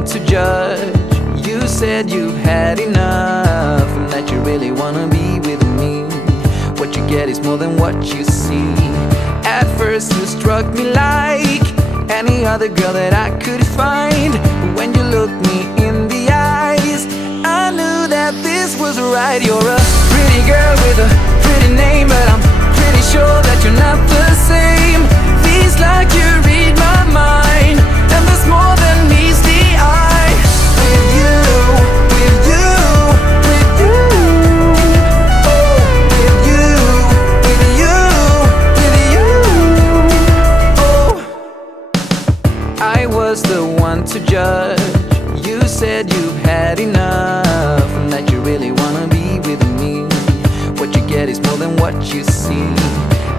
one to judge. You said you've had enough and that you really wanna be with me. What you get is more than what you see. At first you struck me like any other girl that I could find. But when you looked me in the eyes, I knew that this was right. You're a pretty girl with a pretty name, but I'm pretty sure that you're not the same. Feels like you read my mind, and there's more than meets the eye. With you, with you, with you, oh, with you, with you, with you, oh. I was the one to judge. You said you've had enough and that you really wanna be with me. What you get is more than what you see.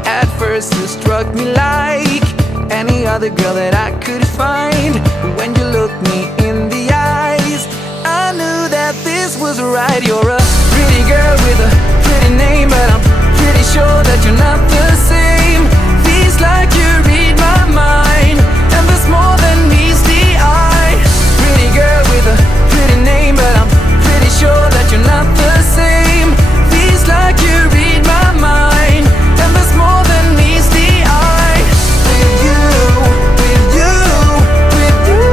At first you struck me like any other girl that I could find. But when you looked me in the eyes, I knew that this was right. You're a pretty girl with a pretty name, but I'm pretty sure that you're not the same. Feels like you read my mind, and there's more than meets the eye. Pretty girl with a pretty name, but I'm pretty sure that you're not the same. Feels like you read my mind, and there's more than meets the eye. With you, with you, with you,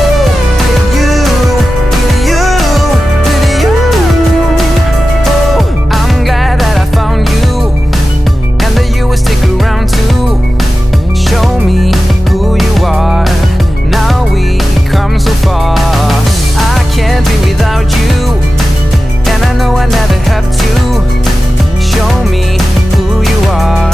oh, with you, with you, with you, oh. I'm glad that I found you, and that you will stick around too. Show me who you are. Now we come so far. I can't be without you, and I know I never have to. Show me who you are.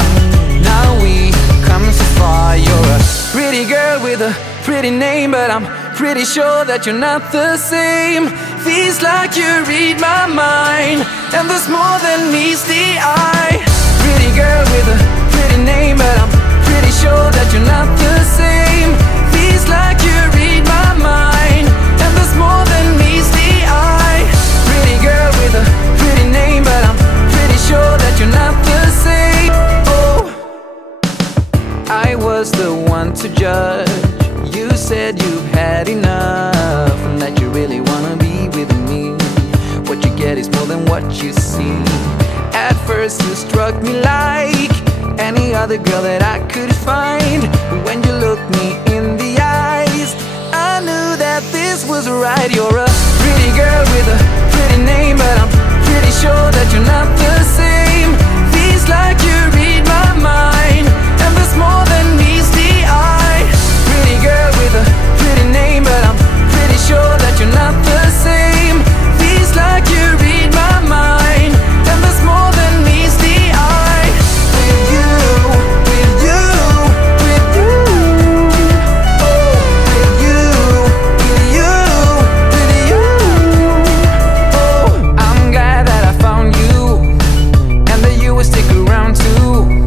Now we come so far. You're a pretty girl with a pretty name, but I'm pretty sure that you're not the same. Feels like you read my mind, and there's more than meets the eye. Pretty girl with a pretty name, but I'm pretty sure that you're not the same. Feels like you read my mind, and there's more than meets the eye. Pretty girl with a pretty name, but I'm pretty sure that you're not the same. Oh, I was the one to judge. You said you've had enough and that you really wanna be with me. What you get is more than what you see. At first you struck me like any other girl that I could find. But when you looked me in the eyes, I knew that this was right. You're a pretty girl with a pretty name, but I'm pretty sure that you're not the same. Feels like you read my mind, and there's more than meets the eye. Pretty girl with a pretty name, but I'm pretty sure that you're not the same. Feels like you read my mind, and there's more than meets the eye. With you, with you, with you, oh, with you, with you, with you, oh. I'm glad that I found you, and that you will stick around too.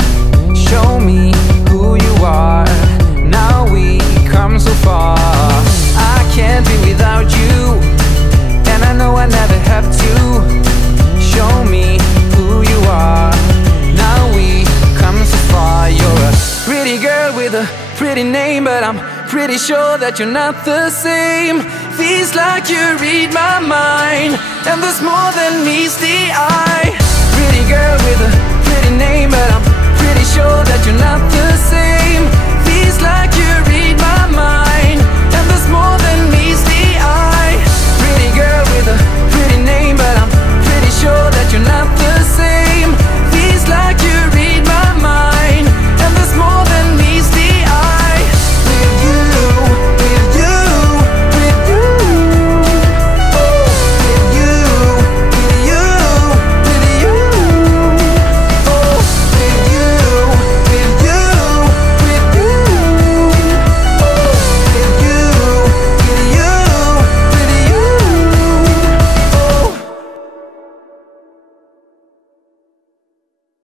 Show me who you are. Now we come so far. I can't be without you, and I know I never have to. Show me who you are. Now we come so far. You're a pretty girl with a pretty name, but I'm pretty sure that you're not the same. Feels like you read my mind, and there's more than meets the eye. Pretty girl with a pretty name, but I'm pretty sure that you're not the same. Feels like you read my mind, and there's more